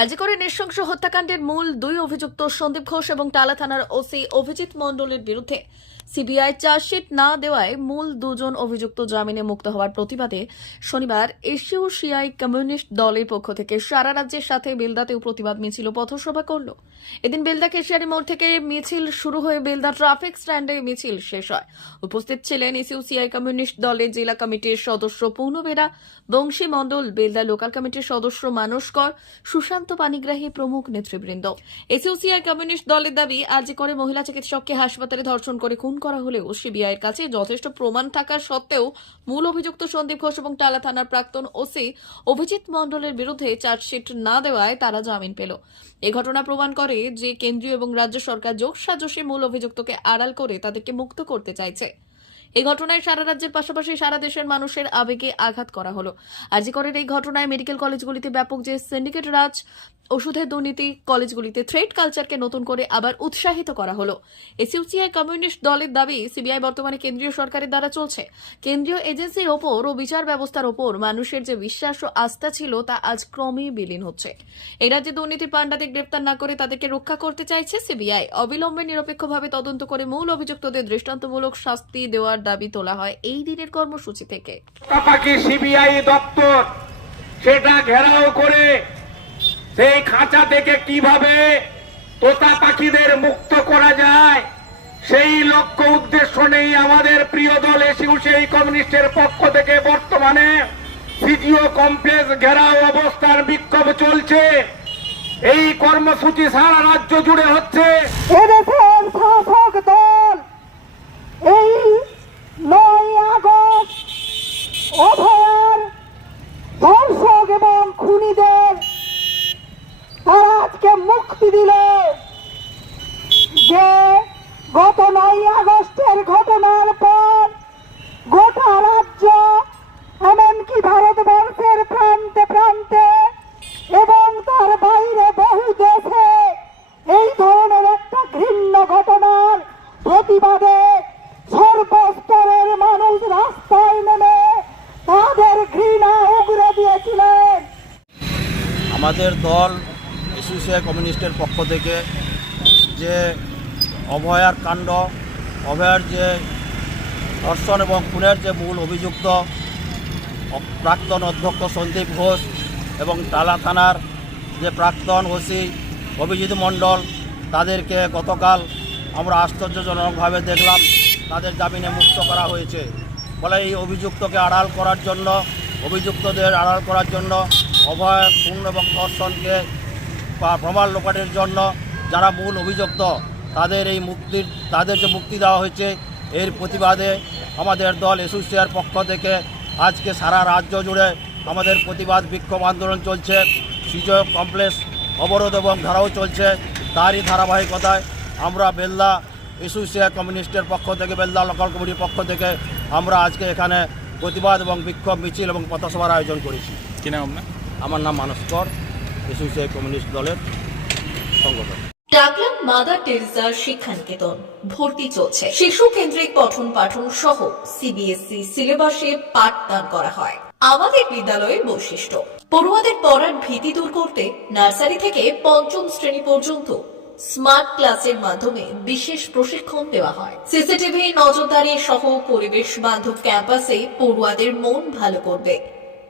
আর্জি করে নৃশংস হত্যাকাণ্ডের মূল দুই অভিযুক্ত সন্দীপ ঘোষ এবং টালা থানার ওসি অভিজিৎ মণ্ডলের বিরুদ্ধে। সিবিআই চার্জশিট না দেওয়ায় মূল দুজন অভিযুক্ত জামিনে মুক্ত হওয়ার প্রতিবাদে শনিবার এশিয়াই কমিউনিস্ট দলের পক্ষ থেকে সারা রাজ্যের সাথে বেলদাতেও প্রতিবাদ মিছিল পথসভা করল। এদিন বেলদা কেশিয়ারি মোড় থেকে মিছিল শুরু হয়ে বেলদা ট্রাফিক স্ট্যান্ডে মিছিল শেষ হয়। উপস্থিত ছিলেন এসইউসিআই কমিউনিস্ট দলের জেলা কমিটির সদস্য পূর্ণবেরা বংশী মণ্ডল, বেলদা লোকাল কমিটির সদস্য মানস কর, সুশান্ত পানিগ্রাহী প্রমুখ নেতৃবৃন্দ। এসইউসিআই কমিউনিস্ট দলের দাবি, আজ করে মহিলা চিকিৎসককে হাসপাতালে ধর্ষণ করে খুন করা হলেও সিবিআইয়ের কাছে যথেষ্ট প্রমাণ থাকার সত্ত্বেও মূল অভিযুক্ত সন্দীপ ঘোষ এবং টালা থানার প্রাক্তন ওসি অভিজিৎ মণ্ডলের বিরুদ্ধে চার্জশিট না দেওয়ায় তারা জামিন পেল। এ ঘটনা প্রমাণ করে যে কেন্দ্রীয় এবং রাজ্য সরকার যোগসাজসে মূল অভিযুক্তকে আড়াল করে তাদেরকে মুক্ত করতে চাইছে। এই ঘটনায় সারা রাজ্যের পাশাপাশি সারা দেশের মানুষের আবেগে আঘাত করা হলো। আজিকরের এই ঘটনায় মেডিকেল কলেজগুলিতে ব্যাপক যে সিন্ডিকেট রাজ ওষুধের দুর্নীতি, কলেজগুলিতে থ্রেড কালচারকে নতুন করে আবার উৎসাহিত করা হলো। এসইউসিআই কমিউনিস্ট দলের দাবি, সিবিআই বর্তমানে কেন্দ্রীয় সরকারের দ্বারা চলছে। কেন্দ্রীয় এজেন্সির ওপর ও বিচার ব্যবস্থার ওপর মানুষের যে বিশ্বাস ও আস্থা ছিল, তা আজ ক্রমেই বিলীন হচ্ছে। এই রাজ্যে দুর্নীতির পাণ্ডাদের গ্রেপ্তার না করে তাদেরকে রক্ষা করতে চাইছে সিবিআই। অবিলম্বে নিরপেক্ষভাবে তদন্ত করে মূল অভিযুক্তদের দৃষ্টান্তমূলক শাস্তি দেওয়ার দাবি তোলা হয় এই দিনের কর্মসূচি থেকে। সিবিআই দপ্তর সেটা ঘেরাও করে সেই খাঁচা থেকে কীভাবে তোতা পাখিদের মুক্ত করা যায় সেই লক্ষ্য উদ্দেশ্য নেই আমাদের প্রিয় দল এসিউ সেই কমিউনিস্টের পক্ষ থেকে বর্তমানে সিজিও কমপ্লেক্স ঘেরাও অবস্থার বিক্ষোভ চলছে। এই কর্মসূচি সারা রাজ্য জুড়ে হচ্ছে। দল এই নয় আগস্ট অভয়ার দর্শক এবং খুনিদের আমাদের দল এসোসিয়াল কমিউনিস্টের পক্ষ থেকে যে অভয়ার কাণ্ড, অভয়ার যে ধর্ষণ এবং খুনের যে মূল অভিযুক্ত, প্রাক্তন অধ্যক্ষ সন্দীপ ঘোষ এবং টালা থানার যে প্রাক্তন ওসি অভিজিৎ মণ্ডল, তাদেরকে গতকাল আমরা আশ্চর্যজনকভাবে দেখলাম, তাদের জামিনে মুক্ত করা হয়েছে। ফলে এই অভিযুক্তকে আড়াল করার জন্য, অভিযুক্তদের আড়াল করার জন্য অভয় খুন এবং ধর্ষণকে বা প্রমাণ লোপাটের জন্য যারা মূল অভিযুক্ত, তাদের এই মুক্তির তাদের যে মুক্তি দেওয়া হয়েছে, এর প্রতিবাদে আমাদের দল এসোসিয়ার পক্ষ থেকে আজকে সারা রাজ্য জুড়ে আমাদের প্রতিবাদ বিক্ষোভ আন্দোলন চলছে। সুযোগ কমপ্লেক্স অবরোধ এবং ধারাও চলছে। তারই ধারাবাহিকতায় আমরা বেল্লা এসোসিয়া কমিউনিস্টের পক্ষ থেকে, বেল্লা লোকাল কমিটির পক্ষ থেকে আমরা আজকে এখানে প্রতিবাদ এবং বিক্ষোভ মিছিল এবং পথসভার আয়োজন করেছি। কি নাম আপনার? আমার নাম মানস কর এসোসিয়া কমিউনিস্ট দলের সংগঠন ডাকলাম মাদার টেরেসা শিক্ষানিকেতন। ভর্তি চলছে। শিশু কেন্দ্রিক পঠন পাঠন সহ সিবিএসই সিলেবাসে পাঠদান করা হয়। আমাদের বিদ্যালয়ের বৈশিষ্ট্য। পড়ুয়াদের পড়ার ভীতি দূর করতে নার্সারি থেকে পঞ্চম শ্রেণি পর্যন্ত স্মার্ট ক্লাসের মাধ্যমে বিশেষ প্রশিক্ষণ দেওয়া হয়। সিসিটিভি, নজরদারি সহ পরিবেশ বান্ধব ক্যাম্পাসে পড়ুয়াদের মন ভালো করবে।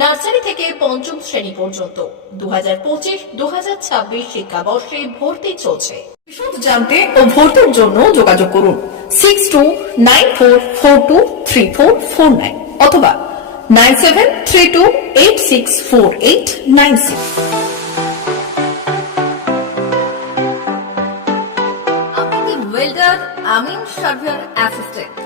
নার্সারি থেকে পঞ্চম শ্রেণি পর্যন্ত। দু হাজার পঁচিশ দু হাজার ছাব্বিশ শিক্ষাবর্ষে ভর্তি চলছে। বিশদ জানতে ও ভর্তির জন্য যোগাযোগ করুন six two nine four four two three four four nine অথবা nine seven three two eight six four eight nine six কি ওয়েল্ডার আমিন surveyor assistant